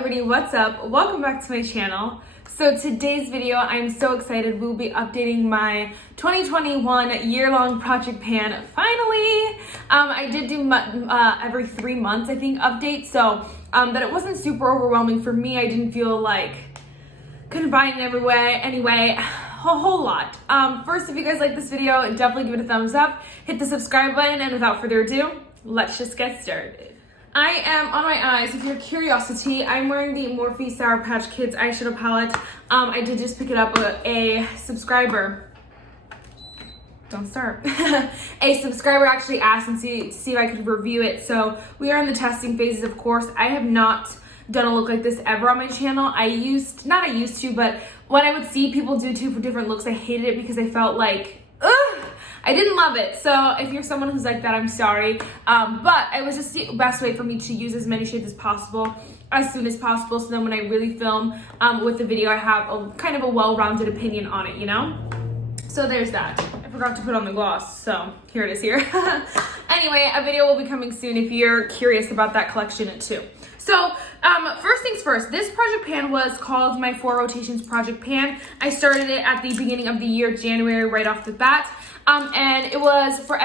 everybody, what's up? Welcome back to my channel. So today's video, I'm so excited. We'll be updating my 2021 year-long project pan finally. I did do every 3 months, I think, update, so that it wasn't super overwhelming for me. I didn't feel like confined in every way. Anyway, a whole lot. First, if you guys like this video, definitely give it a thumbs up, hit the subscribe button, and without further ado, let's just get started. I am on my eyes. If you're curiosity, I'm wearing the Morphe Sour Patch Kids eyeshadow palette. I did just pick it up with a subscriber. Don't start. A subscriber actually asked and see if I could review it. So we are in the testing phases, of course. I have not done a look like this ever on my channel. But when I would see people do for different looks, I hated it because I felt like, ugh, I didn't love it. So if you're someone who's like that, I'm sorry. But it was just the best way for me to use as many shades as possible, as soon as possible. So then when I really film with the video, I have a kind of a well-rounded opinion on it, you know? So there's that. I forgot to put on the gloss, so here it is here. Anyway, a video will be coming soon if you're curious about that collection too. So first things first, this project pan was called my 4 Rotations Project Pan. I started it at the beginning of the year, January, right off the bat. And it was for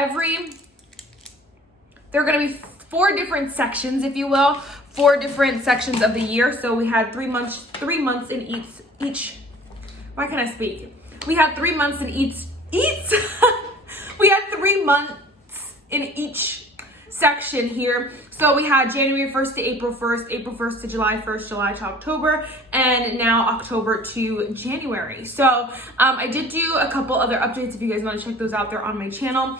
there are gonna be 4 different sections, if you will, 4 different sections of the year. So we had 3 months in each, why can't I speak? We had 3 months in each, we had 3 months in each section here. So we had January 1st to April 1st, April 1st to July 1st, July to October, and now October to January. So I did do a couple other updates if you guys want to check those out. They're on my channel.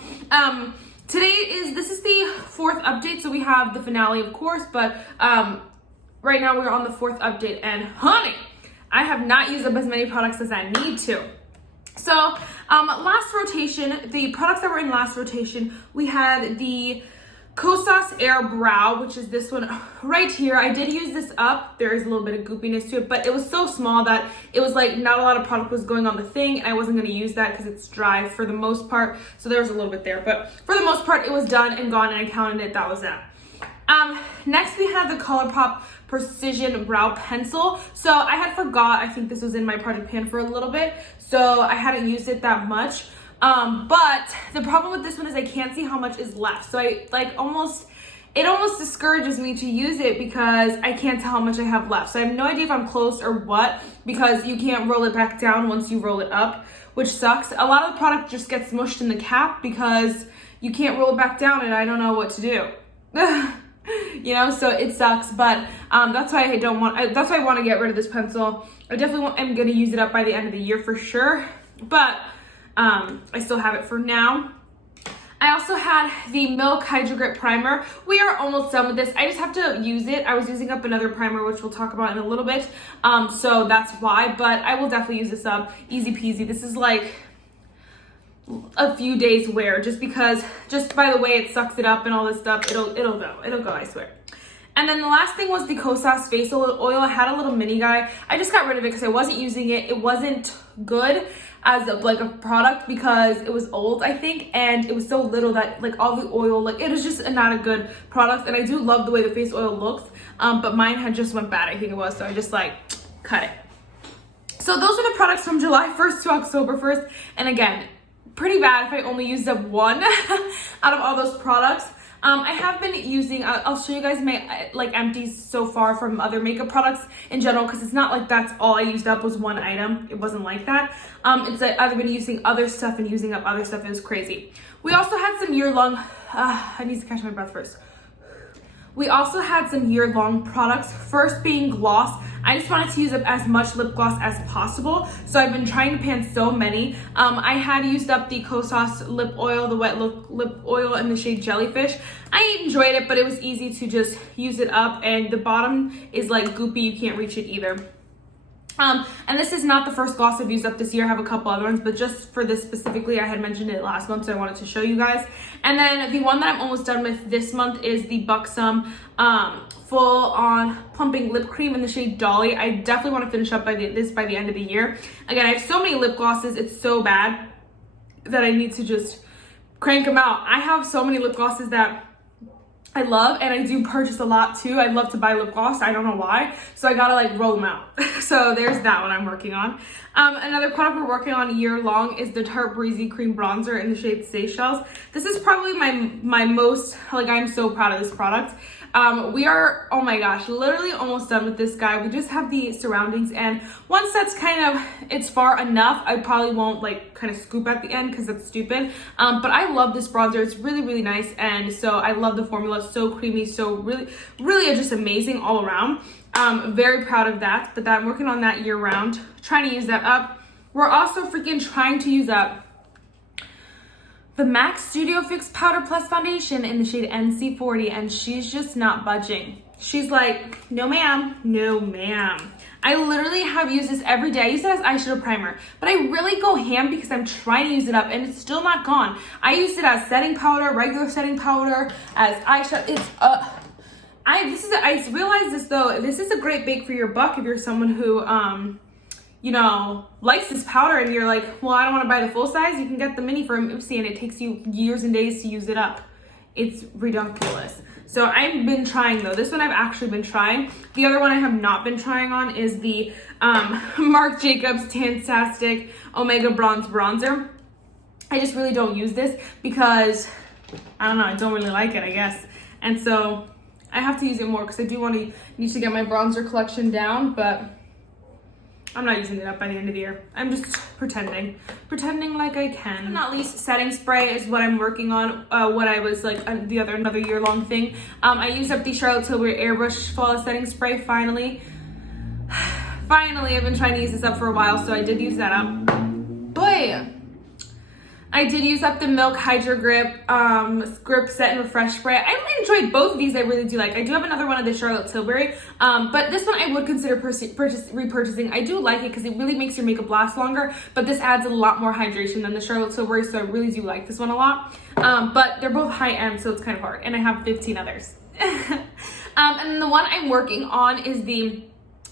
This is the 4th update, so we have the finale, of course, but right now we're on the 4th update, and honey, I have not used up as many products as I need to. So last rotation, the products that were in last rotation, we had the Kosas Air Brow, which is this one right here. I did use this up. There is a little bit of goopiness to it, but it was so small that it was like not a lot of product was going on the thing, and I wasn't going to use that because it's dry for the most part. So there was a little bit there, but for the most part, it was done and gone, and I counted it. That was that. Next we have the ColourPop Precision Brow Pencil. So I had forgot, I think this was in my project pan for a little bit, so I hadn't used it that much. But the problem with this one is I can't see how much is left. So it almost discourages me to use it because I can't tell how much I have left. So I have no idea if I'm close or what, because you can't roll it back down once you roll it up, which sucks. A lot of the product just gets smushed in the cap because you can't roll it back down, and I don't know what to do. You know, so it sucks, but that's why that's why I want to get rid of this pencil. I definitely am going to use it up by the end of the year for sure, but I still have it for now. I also had the Milk Hydro Grip Primer. We are almost done with this. I just have to use it. I was using up another primer, which we'll talk about in a little bit, so that's why, but I will definitely use this up. Easy peasy. This is like a few days wear, just by the way it sucks it up and all this stuff, it'll go, I swear. And then the last thing was the Kosas Face Oil. I had a little mini guy. I just got rid of it because I wasn't using it. It wasn't good as a product because it was old, I think, and it was so little that like all the oil, it was just not a good product. And I do love the way the face oil looks, but mine had just went bad, I think it was, so I just cut it. So those are the products from July 1st to October 1st, and again, pretty bad if I only used up one out of all those products. I have been using, I'll show you guys my empties so far from other makeup products in general, because it's not like that's all I used up was one item. It wasn't like that. It's like I've been using other stuff and using up other stuff. It was crazy. We also had some year-long, I need to catch my breath first. We also had some year-long products, first being gloss. I just wanted to use up as much lip gloss as possible, so I've been trying to pan so many. I had used up the Kosas lip oil, the wet lip oil in the shade Jellyfish. I enjoyed it, but it was easy to just use it up, and the bottom is like goopy, you can't reach it either. And this is not the first gloss I've used up this year. I have a couple other ones, but just for this specifically, I had mentioned it last month, so I wanted to show you guys. And then the one that I'm almost done with this month is the Buxom Full On Plumping Lip Cream in the shade Dolly. I definitely want to finish up this by the end of the year. Again, I have so many lip glosses, it's so bad that I need to just crank them out. I have so many lip glosses that I love, and I do purchase a lot too. I love to buy lip gloss. I don't know why. So I gotta like roll them out. So there's that one I'm working on. Another product we're working on year long is the Tarte Breezy Cream Bronzer in the shade Seychelles. This is probably my most, like, I'm so proud of this product. We are, oh my gosh, literally almost done with this guy. We just have the surroundings, and once that's kind of, it's far enough, I probably won't like kind of scoop at the end because that's stupid. But I love this bronzer. It's really, really nice. And so I love the formula. It's so creamy, so really, really just amazing all around. Very proud of that, but I'm working on that year round, trying to use that up. We're also freaking trying to use up the MAC Studio Fix Powder Plus Foundation in the shade NC40, and she's just not budging. She's like, no ma'am, no ma'am. I literally have used this every day. I use it as eyeshadow primer, but I really go ham because I'm trying to use it up and it's still not gone. I used it as setting powder, regular setting powder, as eyeshadow. It's I realized this though, this is a great bang for your buck if you're someone who you know, likes this powder and you're like, well, I don't want to buy the full size. You can get the mini from Ipsy and it takes you years and days to use it up. It's ridiculous. So I've been trying though. This one I've actually been trying. The other one I have not been trying on is the Marc Jacobs Tantastic Omega Bronze Bronzer. I just really don't use this because, I don't know, I don't really like it, I guess. And so I have to use it more because I do need to get my bronzer collection down, but I'm not using it up by the end of the year. I'm just pretending like I can. Last but not least, setting spray is what I'm working on. What I was like another year-long thing. I used up the Charlotte Tilbury Airbrush Flawless Setting Spray finally. Finally, I've been trying to use this up for a while, so I did use that up. Boy, I did use up the Milk Hydro Grip Grip Set and Refresh Spray. I enjoyed both of these. I really do like. I do have another one of the Charlotte Tilbury, but this one I would consider repurchasing. I do like it because it really makes your makeup last longer, but this adds a lot more hydration than the Charlotte Tilbury, so I really do like this one a lot. But they're both high end, so it's kind of hard, and I have 15 others. And then the one I'm working on is the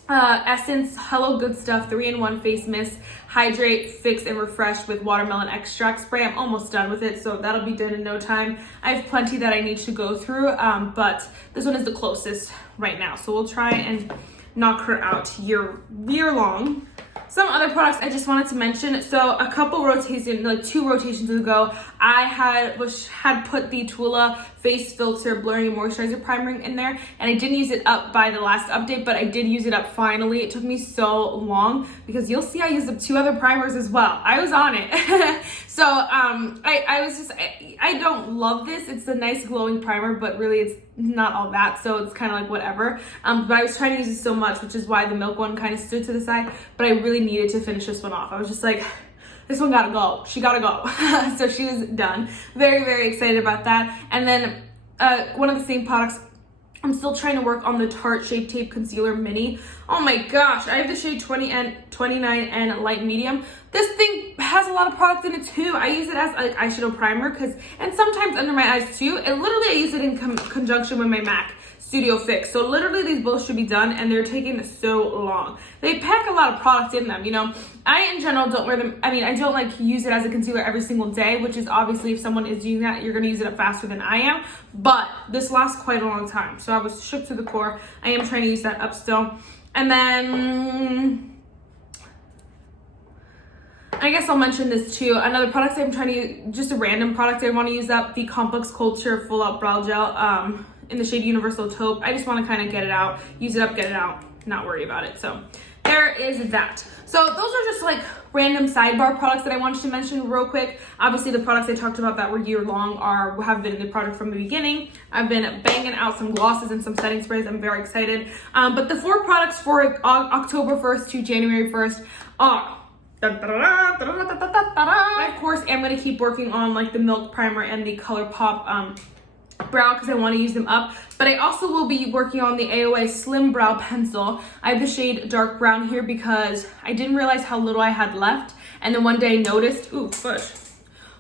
Essence Hello Good Stuff 3-in-1 Face Mist Hydrate, Fix, and Refresh with Watermelon Extract Spray. I'm almost done with it, so that'll be done in no time. I have plenty that I need to go through, but this one is the closest right now, so we'll try and knock her out year long. Some other products I just wanted to mention. So a couple rotations, like 2 rotations ago, I had put the Tula Face Filter Blurring and Moisturizer Primer in there, and I didn't use it up by the last update, but I did use it up finally. It took me so long because you'll see I used up 2 other primers as well. I was on it. So I don't love this. It's a nice glowing primer, but really it's not all that, so it's kind of like whatever. But I was trying to use it so much, which is why the Milk one kind of stood to the side, but I really needed to finish this one off. I was just like, this one gotta go. She gotta go. So she was done. Very, very excited about that. And then one of the same products, I'm still trying to work on the Tarte Shape Tape Concealer Mini. Oh my gosh, I have the shade 20 and 29 and light medium. This thing has a lot of product in it too. I use it as like eyeshadow primer and sometimes under my eyes too. And literally I use it in conjunction with my MAC Studio Fix. So literally these both should be done and they're taking so long. They pack a lot of product in them, you know. I in general don't wear them. I mean, I don't like use it as a concealer every single day, which is obviously if someone is using that, you're gonna use it up faster than I am. But this lasts quite a long time. So I was shook to the core. I am trying to use that up still. And then I guess I'll mention this too. Another product I'm trying to use, just a random product I want to use up, the Complex Culture Full Out Brow Gel in the shade Universal Taupe. I just want to kind of get it out, use it up, get it out, not worry about it. So there is that. So those are just like random sidebar products that I wanted to mention real quick. Obviously the products I talked about that were year long have been in the product from the beginning. I've been banging out some glosses and some setting sprays. I'm very excited. But the 4 products for October 1st to January 1st are I, of course, am going to keep working on like the Milk Primer and the ColourPop brow because I want to use them up, but I also will be working on the AOA Slim Brow Pencil. I have the shade Dark Brown here because I didn't realize how little I had left, and then one day I noticed,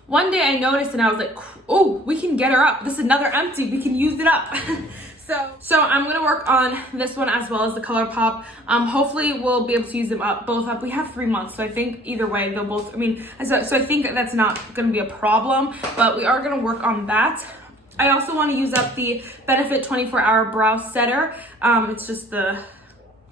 one day I noticed and I was like, oh, we can get her up. This is another empty, we can use it up. So I'm gonna work on this one as well as the ColourPop. Hopefully we'll be able to use them both up. We have 3 months, so I think either way they'll both, so I think that's not gonna be a problem, but we are gonna work on that. I also want to use up the Benefit 24-Hour Brow Setter. It's just the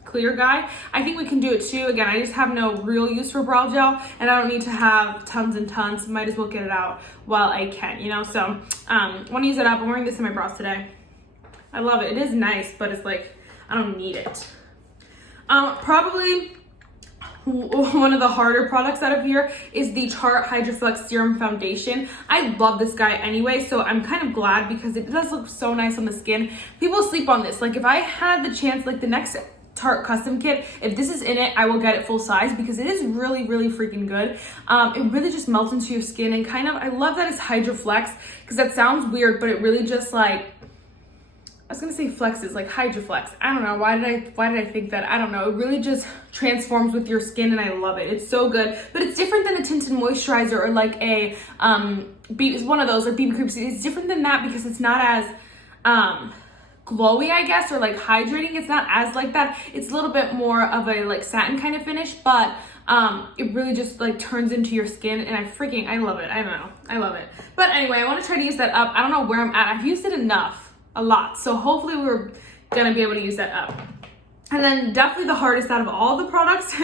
clear guy. I think we can do it too. Again, I just have no real use for brow gel, and I don't need to have tons and tons. Might as well get it out while I can, you know? So, want to use it up. I'm wearing this in my brows today. I love it. It is nice, but it's like, I don't need it. Probably one of the harder products out of here is the Tarte Hydroflex Serum Foundation. I love this guy anyway, so I'm kind of glad because it does look so nice on the skin. People sleep on this. Like, if I had the chance, like the next Tarte custom kit, if this is in it, I will get it full size because it is really, really freaking good. It really just melts into your skin, and kind of, I love that it's Hydroflex because that sounds weird, but it really just like, I was gonna say flexes, like Hydroflex. I don't know, why did I think that? I don't know. It really just transforms with your skin, and I love it. It's so good, but it's different than a tinted moisturizer or like a it's one of those like BB cream. It's different than that because it's not as glowy, I guess, or like hydrating. It's not as like that. It's a little bit more of a like satin kind of finish, but it really just like turns into your skin, and I love it. I don't know, I love it. But anyway, I want to try to use that up. I don't know where I'm at. I've used it enough. A lot, so hopefully we're gonna be able to use that up. And then definitely the hardest out of all the products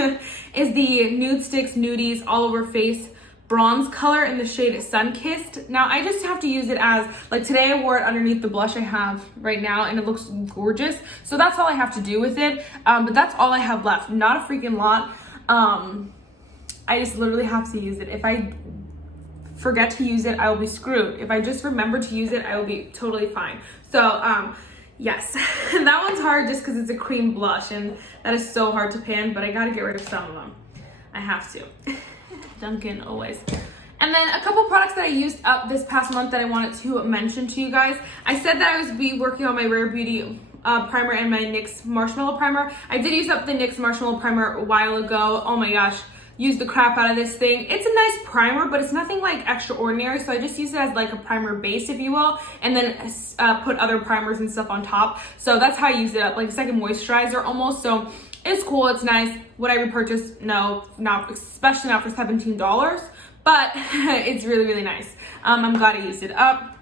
is the Nude Sticks Nudies All Over Face bronze color in the shade Sunkissed. Now I just have to use it as, like today I wore it underneath the blush I have right now, and it looks gorgeous, so that's all I have to do with it. But that's all I have left, not a freaking lot. I just literally have to use it. If I forget to use it, I will be screwed. If I just remember to use it, I will be totally fine. So yes, that one's hard just because it's a cream blush, and that is so hard to pan, but I gotta get rid of some of them. I have to. Duncan always. And then a couple products that I used up this past month that I wanted to mention to you guys. I said that I was working on my Rare Beauty primer and my NYX Marshmallow Primer. I did use up the NYX Marshmallow Primer a while ago. Oh my gosh. Used the crap out of this thing. It's a nice primer, but it's nothing like extraordinary, so I just use it as like a primer base, if you will, and then put other primers and stuff on top. So that's how I use it up, like it's like a moisturizer almost. So it's cool, it's nice. Would I repurchase? No, not, especially not for $17, but it's really, really nice. I'm glad I used it up.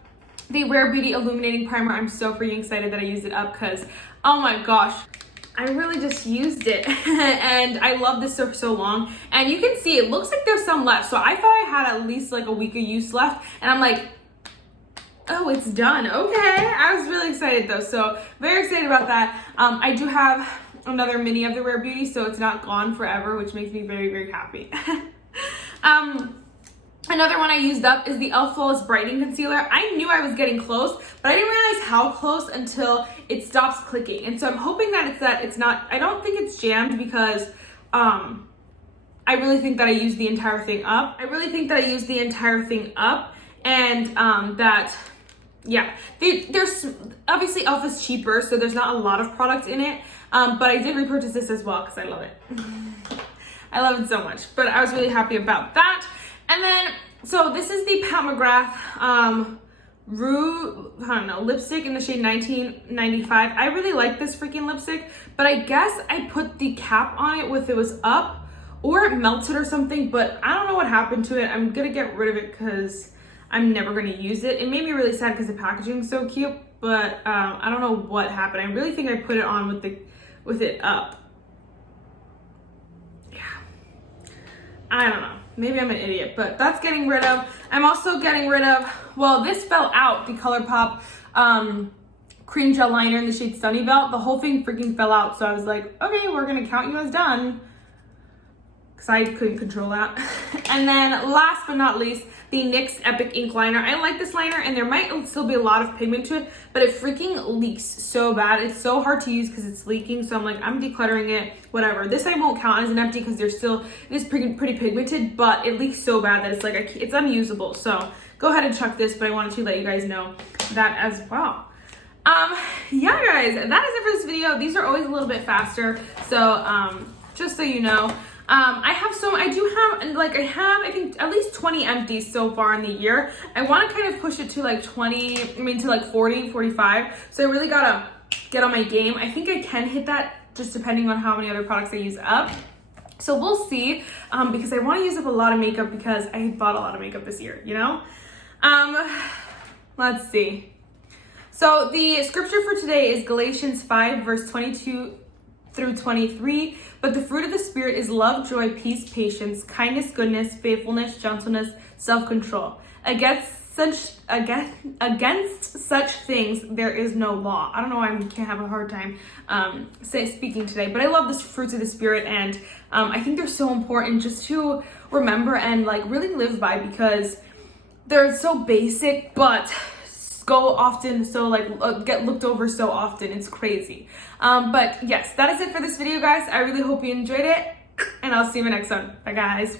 The Rare Beauty Illuminating Primer, I'm so freaking excited that I used it up because, oh my gosh, I really just used it and I love this for so long, and you can see it looks like there's some left, so I thought I had at least like a week of use left, and I'm like, oh, it's done. Okay, I was really excited though, so very excited about that. I do have another mini of the Rare Beauty, so it's not gone forever, which makes me very, very happy. Another one I used up is the e.l.f. Flawless Brightening Concealer. I knew I was getting close, but I didn't realize how close until it stops clicking. And so I'm hoping that it's not, I don't think it's jammed because I really think that I used the entire thing up. And yeah, there's obviously e.l.f. is cheaper, so there's not a lot of products in it. But I did repurchase this as well because I love it. I love it so much, but I was really happy about that. And then, so this is the Pat McGrath lipstick in the shade 1995. I really like this freaking lipstick, but I guess I put the cap on it with it was up, or it melted or something, but I don't know what happened to it. I'm gonna get rid of it because I'm never gonna use it. It made me really sad because the packaging is so cute, but I don't know what happened. I really think I put it on with it up. Yeah, I don't know. Maybe I'm an idiot, but that's getting rid of. I'm also getting rid of, well, this fell out, the ColourPop cream gel liner in the shade Sunnyvale. The whole thing freaking fell out, so I was like, okay, we're gonna count you as done, because I couldn't control that. And then last but not least, the NYX Epic Ink Liner. I like this liner, and there might still be a lot of pigment to it, but it freaking leaks so bad. It's so hard to use because it's leaking, so I'm like, I'm decluttering it, whatever. This I won't count as an empty because it is pretty pigmented, but it leaks so bad that it's like, it's unusable. So go ahead and chuck this, but I wanted to let you guys know that as well. Yeah, guys, that is it for this video. These are always a little bit faster, so just so you know. I think at least 20 empties so far in the year. I want to kind of push it to like 40, 45. So I really gotta get on my game. I think I can hit that just depending on how many other products I use up. So we'll see, because I want to use up a lot of makeup because I bought a lot of makeup this year, you know? Let's see. So the scripture for today is Galatians 5, verse 22 through 23. But the fruit of the Spirit is love, joy, peace, patience, kindness, goodness, faithfulness, gentleness, self-control. Against such things there is no law. I don't know why I can't have a hard time speaking today, but I love the fruits of the Spirit, and I think they're so important just to remember and like really live by, because they're so basic, but go often, so like get looked over so often. It's crazy. But yes, that is it for this video, guys. I really hope you enjoyed it, and I'll see you in the next one. Bye, guys.